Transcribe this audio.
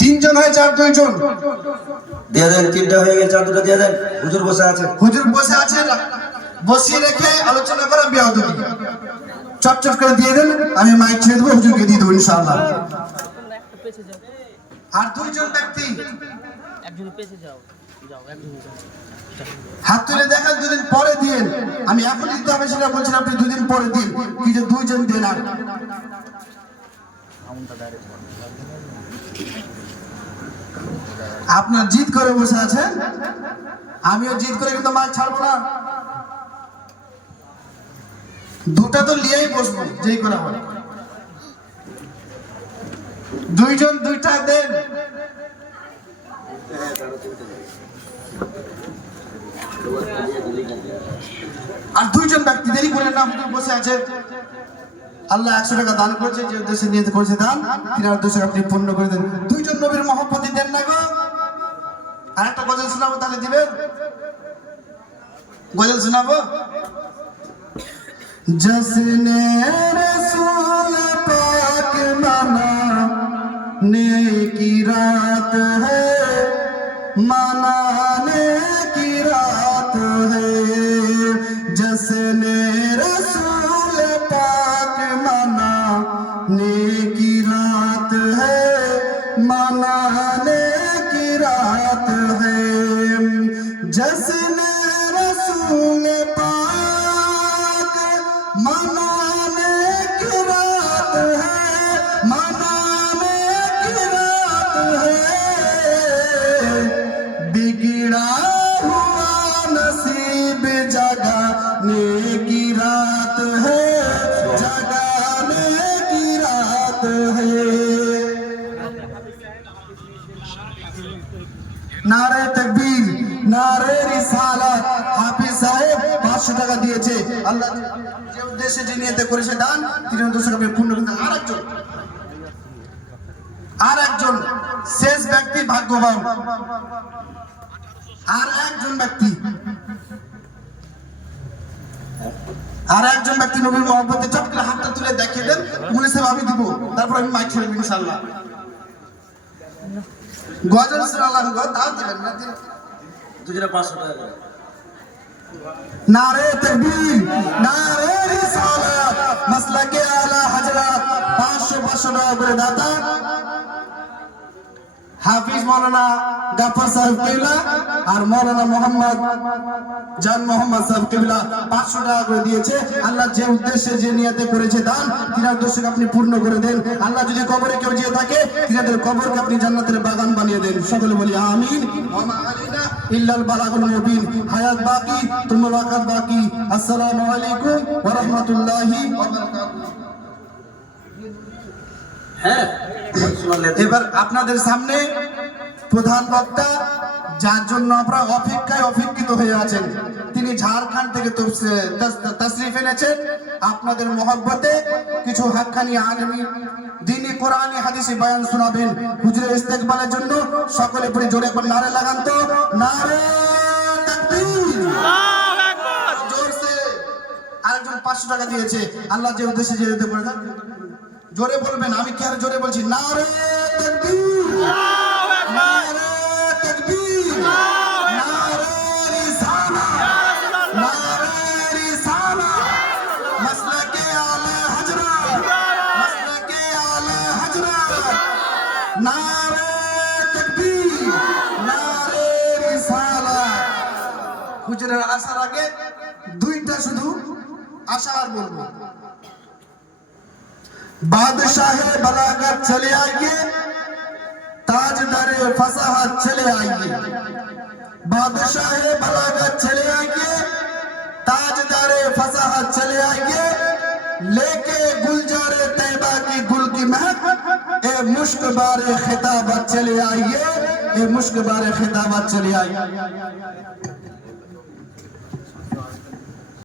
তিনজন হয়েছে আর দুইজন দিয়ে দেন, তিনটা হয়ে গেছে, আর দুটো দিয়ে দেন। হুজুর বসে আছে, হুজুর বসে আছেন, বসিয়ে রেখে আলোচনা করা বেয়াদবি। চটচট করে দিয়ে দেন, আমি মাইক ছেড়ে দেবো, হুজুরকে দিয়ে দেবো ইনশাআল্লাহ। আর দুইজন ব্যক্তি হাত তুলে দেখান, দুদিন পরে দিন। আমি এখন দিতে হবে সেটা বলছেন, আপনি দুদিন পরে দিন। কি যে দুইজন দেন। আর আপনার জিদ করে বসে আছেন, আমিও জিদ করে কিন্তু মাছ ছাড়বো না। দুটা তো নিয়েই বসবো, যেই করা হয়। দুইজন দুইটা দেন। আর দুইজন ব্যক্তি দেরি করেন না, হুজুর বসে আছে। আল্লাহ 100 টাকা দান করেছে, যে উদ্দেশ্যে নিয়ে করেছে দান, তিনার উদ্দেশ্যে আপনি পূর্ণ করে দেন। দুইজন নবীর মহব্বতে দেন না গো। আর একটা গজল শোনাবো, তাহলে দিবেন? গজল শোনাবো। জশ্নে রসূল পাক মানানে কি রাত হ্যায়, মানানে কি রাত হ্যায়। জশ্নে রসূল পাক মানানে কি রাত হ্যায়, মানানে কি রাত হ্যায়। জশ্নে রসূল पाक मनाने की रात है, मनाने की रात है। बिगड़ा हुआ नसीब जगाने की रात है, जगाने की रात है। नारे तकबीर, नारे रिसालत। হাফিজ সাহেব 500 টাকা দিয়েছে। আল্লাহ যে উদ্দেশ্যে যে নিয়তে করেছে দান, তিনি উদ্দেশ্যে আপনি পূর্ণ করতে। আরেকজন শেষ ব্যক্তি ভাগ্যবান, আর একজন ব্যক্তি নবীর মহব্বতে চট করে হাতটা তুলে দেখিয়ে দেন, মনে সাহেব আমি দিব, তারপর আমি মাইক ছেড়ে দেব ইনশাআল্লাহ। গজল সুনালাম গো, তাও দিবেন না? দুজনে 500 টাকা করে। नारे तकबीर, नारे रिसालत, मसलके आला हजरत। 500 টাকা করে দাতা হাফিজ মৌলানা গাফর সাহেব কিবলা আর মৌলানা মোহাম্মদ জান মোহাম্মদ সাহেব কিবলা 500 টাকা করে দিয়েছে। আল্লাহ যে উদ্দেশ্যে যে নিয়তে করেছে দান, তিনার উদ্দেশ্যকে আপনি পূর্ণ করে দেন। আল্লাহ যদি কবরে কেউ যেয়ে থাকে, তিনাদের কবরকে আপনি জান্নাতের বাগান বানিয়ে দেন। সকলে বলি আমিন। ওয়া মা আলাইনা ইল্লাল বালাগুল মুবিন। হায়াত বাকি, তুম ওয়াকাত বাকি। আসসালামু আলাইকুম ওয়া রাহমাতুল্লাহি ওয়া বারাকাতুহু। হ্যাঁ, এবার আপনাদের সামনে প্রধান বক্তা, যার জন্য আপনারা অপেক্ষায় অপেক্ষিত হয়ে আছেন, তিনি ঝাড়খণ্ড থেকে তাশরিফ এনেছেন। আপনাদের মহব্বতে কিছু হাক্কানি আলেমি দ্বীনি কোরআনি হাদিসি বয়ান শোনাবেন। হুজুরের ইস্তেকবালের জন্য সকলে পড়ে জোরে করে নারে লাগান তো, নারে তাকবীর, আল্লাহু আকবার। জোরসে। আরেকজন 500 টাকা দিয়েছে। আল্লাহ যে উদ্দেশ্যে যেতে বলেছেন, জোরে বলবেন, আমি কি আর জোরে বলছি? নারে তাকবীর, আল্লাহু আকবার। নারে তাকবীর, নারে রিসালাত, নারে রিসালাত। মাসলাকে আলা হযরত, মাসলাকে আলা হযরত। নারে তাকবীর, নারে রিসালাত। হুজুরের আসার আগে দুইটা শুধু আশার বলবো। बादशाह बलागत चले आइए, ताजदार फसाहत चले आइए। बादशाह बलागत चले आइए, ताजदार फसाहत चले आइए। लेके गुलजार तैयबा की गुल की महक, ए मुश्क बारे खिताबत चले आइए, ए मुश्क बारे खिताबत चले आइए।